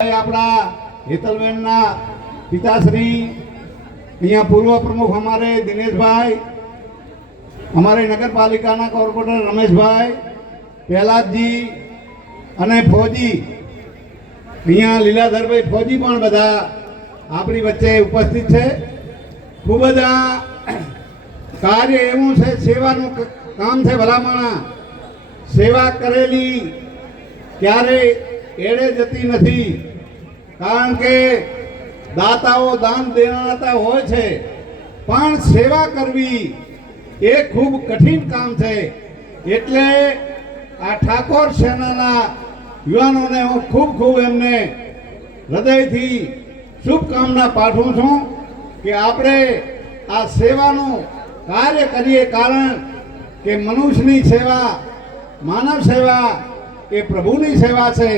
આપણા હેતલબેનના પિતાશ્રી, અહીંયા પૂર્વ પ્રમુખ અમારે દિનેશભાઈ, અમારે નગરપાલિકાના કોર્પોરેટર રમેશભાઈ પ્રહલાદજી અને ફોજી. અહીંયા લીલાધરભાઈ ફૌજી પણ બધા આપણી વચ્ચે ઉપસ્થિત છે. ખૂબ જ આ કાર્ય એવું છે, સેવાનું કામ છે ભલામણા. સેવા કરેલી ક્યારે એડે જતી નથી. કારણ કે દાતાઓ દાન દેનારા હોય છે, પણ સેવા કરવી એ ખૂબ કઠિન કામ છે. એટલે આ ઠાકોર સેનાના યુવાનોને હું ખૂબ ખૂબ એમને હૃદયથી શુભકામના પાઠવું છું કે આપણે આ સેવાનું કાર્ય કરીએ કારણ કે મનુષ્યની સેવા, માનવ સેવા એ પ્રભુની સેવા છે.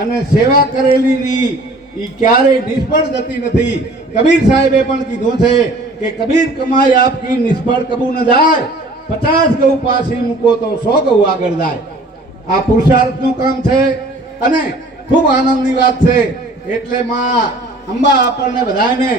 અને સેવા કરેલીની એ ક્યારેય નિષ્ફળ જતી નથી. કબીર સાહેબે પણ કીધું છે કે કબીર કમાઈ આપકી નિષ્ફળ કબૂ ન જાય. પચાસ ગૌ પાછી મૂકો તો સો ગૌ આગળ જાય. આ પુરુષાર્થનું કામ છે અને ખૂબ આનંદની વાત છે. એટલે માં, અંબા આપણને બધાને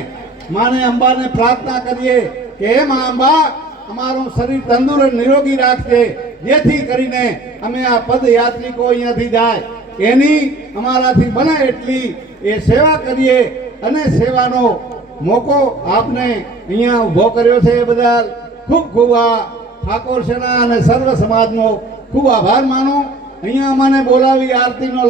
માને અંબાને પ્રાર્થના કરીએ કે હે માં અંબા, અમારું શરીર તંદુરસ્ત નિરોગી રાખશે જેથી કરીને અમે આ પદયાત્રિકો અહીંયાથી જાય. એની અમારાથી બને એટલી એ સેવા કરીએ અને સેવાનો મોકો આપને અહીંયા ઊભો કર્યો છે એ બધા ખૂબ ખૂબ આ ઠાકોર સેના અને સર્વ સમાજનો ખૂબ આભાર માનો. અહીંયા મને બોલાવી આરતીનો લાભ